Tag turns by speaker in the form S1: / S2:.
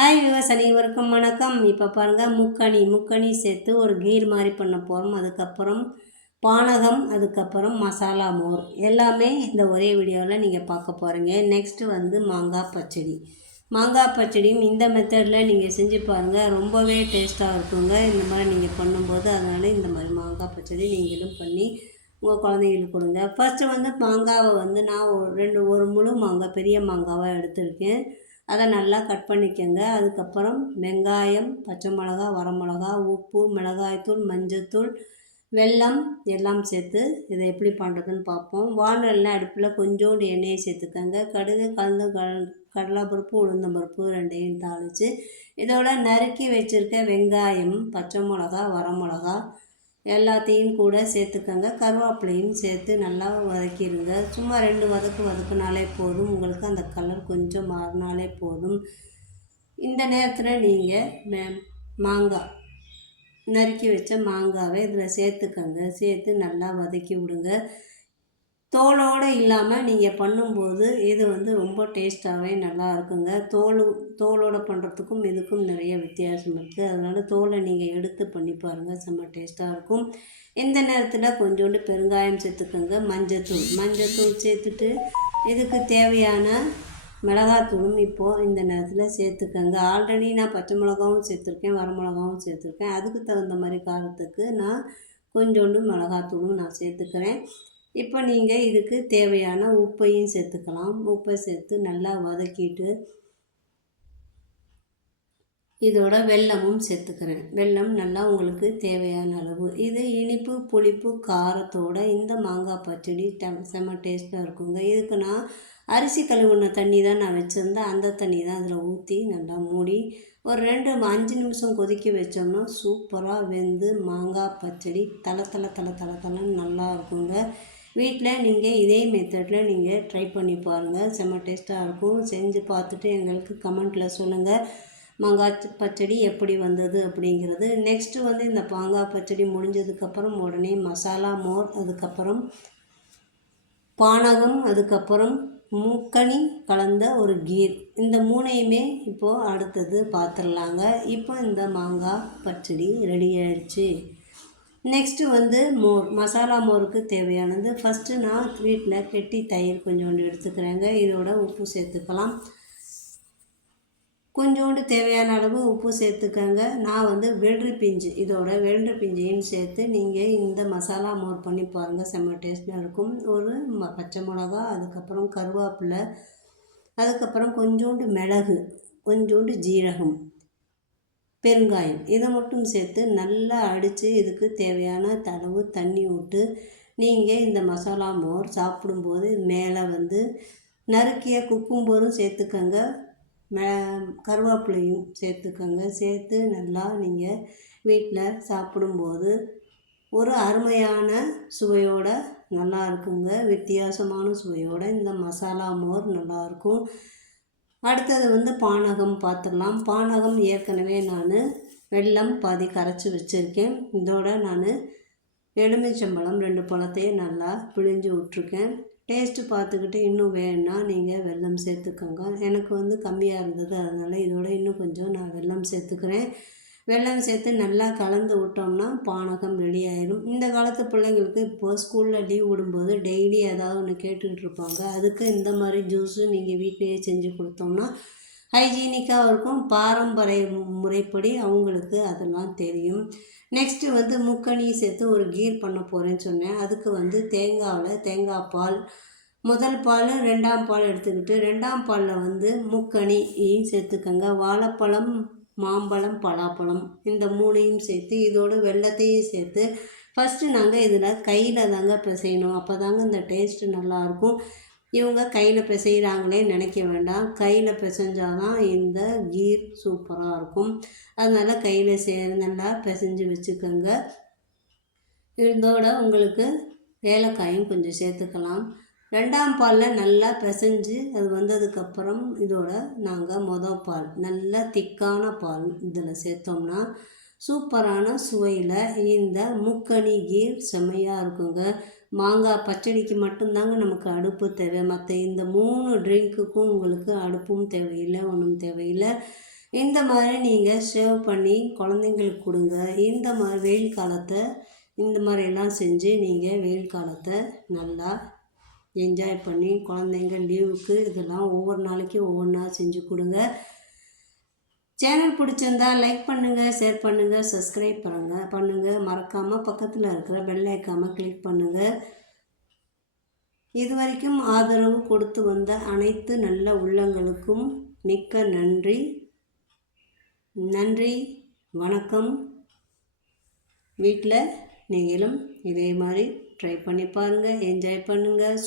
S1: Hi விவஸ் அனைவருக்கும் வணக்கம். இப்போ பாருங்கள் முக்கணி முக்கணி சேர்த்து ஒரு கீர் மாதிரி பண்ண போகிறோம் அதுக்கப்புறம் பானகம் அதுக்கப்புறம் மசாலா மோர். எல்லாமே இந்த ஒரே வீடியோவில் நீங்கள் பார்க்க போகிறீங்க நெக்ஸ்ட்டு வந்து மாங்காய் பச்சடி. மாங்காய் பச்சடியும் இந்த மெத்தடில் நீங்கள் செஞ்சு பாருங்கள் ரொம்பவே டேஸ்ட்டாக இருக்குங்க. இந்த மாதிரி நீங்கள் பண்ணும்போது அதனால் இந்த மாதிரி மாங்காய் பச்சடி நீங்களும் பண்ணி உங்கள் குழந்தைங்களுக்கு கொடுங்க. ஃபஸ்ட்டு வந்து மாங்காவை வந்து நான் ஒரு ரெண்டு ஒரு முழு மாங்காய் பெரிய மாங்காவாக எடுத்திருக்கேன். அதை நல்லா கட் பண்ணிக்கோங்க. அதுக்கப்புறம் வெங்காயம் பச்சை மிளகா வரமிளகா உப்பு மிளகாய்த்தூள் மஞ்சத்தூள் வெல்லம் எல்லாம் சேர்த்து இதை எப்படி பண்ணுறதுன்னு பார்ப்போம். வானலில் அடுப்பில் கொஞ்சோண்டு எண்ணெயை சேர்த்துக்கோங்க. கடுகு கலந்து கல் கடலைப்பருப்பு உளுந்தம்பருப்பு ரெண்டையும் தாளித்து இதோட நறுக்கி வச்சுருக்க வெங்காயம் பச்சை மிளகா வரமிளகா எல்லாத்தையும் கூட சேர்த்துக்கோங்க. கருவேப்பிலையும் சேர்த்து நல்லா வதக்கிடுங்க சும்மா ரெண்டு வதக்கு வதக்குனாலே போதும். உங்களுக்கு அந்த கலர் கொஞ்சம் மாறினாலே போதும். இந்த நேரத்தில் நீங்கள் மாங்காய் நறுக்கி வச்ச மாங்காவை இதில் சேர்த்துக்கோங்க. சேர்த்து நல்லா வதக்கி விடுங்க. தோலோடு இல்லாமல் நீங்கள் பண்ணும்போது இது வந்து ரொம்ப டேஸ்ட்டாகவே நல்லா இருக்குங்க. தோல் தோலோடு பண்ணுறதுக்கும் இதுக்கும் நிறைய வித்தியாசம் இருக்குது அதனால் தோலை நீங்கள் எடுத்து பண்ணி பாருங்கள் செம்ம டேஸ்ட்டாக இருக்கும். இந்த நேரத்தில் கொஞ்சோண்டு பெருங்காயம் சேர்த்துக்கோங்க. மஞ்சத்தூள் மஞ்சத்தூள் சேர்த்துட்டு இதுக்கு தேவையான மிளகாத்தூளும் இப்போது இந்த நேரத்தில் சேர்த்துக்கோங்க. ஆல்ரெடி நான் பச்சை மிளகாவும் சேர்த்துருக்கேன் வரமிளகாவும் சேர்த்துருக்கேன். அதுக்கு தகுந்த மாதிரி காரத்துக்கு நான் கொஞ்சோண்டு மிளகாத்தூளும் நான் சேர்த்துக்கிறேன். இப்போ நீங்கள் இதுக்கு தேவையான உப்பையும் சேர்த்துக்கலாம். உப்பை சேர்த்து நல்லா வதக்கிட்டு இதோட வெல்லமும் சேர்த்துக்கிறேன். வெல்லம் நல்லா உங்களுக்கு தேவையான அளவு. இது இனிப்பு புளிப்பு காரத்தோட இந்த மாங்காய் பச்சடி டம் செம்ம டேஸ்ட்டாக இருக்குங்க. இதுக்கு நான் அரிசி கழுவுன தண்ணி தான் நான் வச்சுருந்தேன். அந்த தண்ணி தான் அதில் ஊற்றி நல்லா மூடி ஒரு ரெண்டு அஞ்சு நிமிஷம் கொதிக்க வச்சோம்னா சூப்பராக வெந்து மாங்காய் பச்சடி தலை தலை தலை தலை தலைன்னு நல்லா இருக்குங்க. வீட்டில் நீங்கள் இதே மெத்தடில் நீங்கள் ட்ரை பண்ணி பாருங்கள் செம்ம டேஸ்ட்டாக இருக்கும். செஞ்சு பார்த்துட்டு எங்களுக்கு கமெண்ட்டில் சொல்லுங்கள் மாங்காய் பச்சடி எப்படி வந்தது அப்படிங்கிறது. நெக்ஸ்ட்டு வந்து இந்த மாங்காய் பச்சடி முடிஞ்சதுக்கப்புறம் உடனே மசாலா மோர் அதுக்கப்புறம் பானகம் அதுக்கப்புறம் மூக்கனி கலந்த ஒரு கீர். இந்த மூணையுமே இப்போது அடுத்தது பார்த்துடலாங்க இப்போ இந்த மாங்காய் பச்சடி ரெடி ஆயிடுச்சு. நெக்ஸ்ட்டு வந்து மோர் மசாலா மோருக்கு தேவையானது. ஃபஸ்ட்டு நான் வீட்டில் கெட்டி தயிர் கொஞ்சோண்டு எடுத்துக்கிறேங்க. இதோட உப்பு சேர்த்துக்கலாம். கொஞ்சோண்டு தேவையான அளவு உப்பு சேர்த்துக்கங்க. நான் வந்து வெள்ளரி பிஞ்சு இதோட வெள்ளரி பிஞ்சையும் சேர்த்து நீங்கள் இந்த மசாலா மோர் பண்ணி பாருங்கள் செம்ம டேஸ்ட்டாக இருக்கும். ஒரு ம பச்சை மிளகா அதுக்கப்புறம் கருவேப்பிலை அதுக்கப்புறம் கொஞ்சோண்டு மிளகு கொஞ்சோண்டு ஜீரகம். பெருங்காயம். இதை மட்டும் சேர்த்து நல்லா அடித்து இதுக்கு தேவையான தளவு தண்ணி விட்டு நீங்கள் இந்த மசாலா மோர் சாப்பிடும்போது மேலே வந்து நறுக்கிய குக்கும்போரும் சேர்த்துக்கங்க. மே கருவேப்பிலையும் சேர்த்துக்கங்க. சேர்த்து நல்லா நீங்கள் வீட்டில் சாப்பிடும்போது ஒரு அருமையான சுவையோட நல்லா இருக்குங்க. வித்தியாசமான சுவையோட இந்த மசாலா மோர் நல்லாயிருக்கும் அடுத்தது வந்து பானகம் பார்த்துடலாம். பானகம் ஏற்கனவே நான் வெல்லம் பாதி கரைச்சி வச்சுருக்கேன். இதோட நான் எலுமிச்சம்பழம் ரெண்டு பழத்தையும் நல்லா பிழிஞ்சு விட்ருக்கேன் டேஸ்ட்டு பார்த்துக்கிட்டு இன்னும் வேணுன்னா நீங்கள் வெல்லம் சேர்த்துக்கோங்க. எனக்கு வந்து கம்மியாக இருந்தது. அதனால் இதோட இன்னும் கொஞ்சம் நான் வெல்லம் சேர்த்துக்கிறேன். வெல்லம் சேர்த்து நல்லா கலந்து விட்டோம்னா பானகம் ரெடி ஆயிடும் இந்த காலத்து பிள்ளைங்களுக்கு இப்போது ஸ்கூலில் லீவ் விடும்போது டெய்லி ஏதாவது ஒன்று கேட்டுக்கிட்டு இருப்பாங்க. அதுக்கு இந்த மாதிரி ஜூஸு நீங்கள் வீட்டிலேயே செஞ்சு கொடுத்தோம்னா ஹைஜீனிக்காக இருக்கும். பாரம்பரிய முறைப்படி அவங்களுக்கு அதெல்லாம் தெரியும். நெக்ஸ்ட்டு வந்து முக்கணி சேர்த்து ஒரு கீர் பண்ண போகிறேன்னு சொன்னேன். அதுக்கு வந்து தேங்காவில் தேங்காய் பால் முதல் பால் ரெண்டாம் பால் எடுத்துக்கிட்டு ரெண்டாம் பாலில் வந்து முக்கணி சேர்த்துக்கங்க. வாழைப்பழம் மாம்பழம் பலாப்பழம் இந்த மூணையும் சேர்த்து இதோட வெள்ளத்தையும் சேர்த்து ஃபஸ்ட்டு நாங்கள் இதில் கையில் தாங்க பிசையணும். அப்போ தாங்க இந்த டேஸ்ட்டு நல்லாயிருக்கும் இவங்க கையில் பிசைகிறாங்களே நினைக்க வேண்டாம். கையில் பிசைஞ்சாதான் இந்த கீர் சூப்பராக இருக்கும். அதனால் கையில் சே நல்லா பிசைஞ்சு வச்சுக்கோங்க. இதோட உங்களுக்கு ஏலக்காயும் கொஞ்சம் சேர்த்துக்கலாம். ரெண்டாம் பாலில் நல்லா பிசைஞ்சு அது வந்ததுக்கப்புறம் இதோட நாங்கள் மொதல் பால் நல்லா திக்கான பால் இதில் சேர்த்தோம்னா சூப்பரான சுவையில் இந்த முக்கணி கீர் செம்மையாக இருக்குங்க. மாங்காய் பச்சடிக்கு மட்டும்தாங்க நமக்கு அடுப்பு தேவை. மற்ற இந்த மூணு ட்ரிங்க்குக்கும் உங்களுக்கு அடுப்பும் தேவையில்லை ஒன்றும் தேவையில்லை. இந்த மாதிரி நீங்கள் சேவ் பண்ணி குழந்தைங்களுக்கு கொடுங்க. இந்த மாதிரி வெயில் காலத்தை இந்த மாதிரியெல்லாம் செஞ்சு நீங்கள் வெயில் காலத்தை நல்லா என்ஜாய் பண்ணி குழந்தைங்க லீவுக்கு இதெல்லாம் ஒவ்வொரு நாளைக்கு ஒவ்வொன்றா செஞ்சு கொடுங்க. சேனல் பிடிச்சிருந்தா லைக் பண்ணுங்கள் ஷேர் பண்ணுங்கள் சப்ஸ்கிரைப் பண்ணுங்கள் பண்ணுங்கள் மறக்காமல் பக்கத்தில் இருக்கிற பெல் ஐக்காமல் கிளிக் பண்ணுங்கள் இது வரைக்கும் ஆதரவு கொடுத்து வந்த அனைத்து நல்ல உள்ளங்களுக்கும் மிக்க நன்றி. நன்றி வணக்கம். வீட்டில் நீங்களும் இதே மாதிரி ட்ரை பண்ணி பாருங்கள் என்ஜாய் பண்ணுங்கள்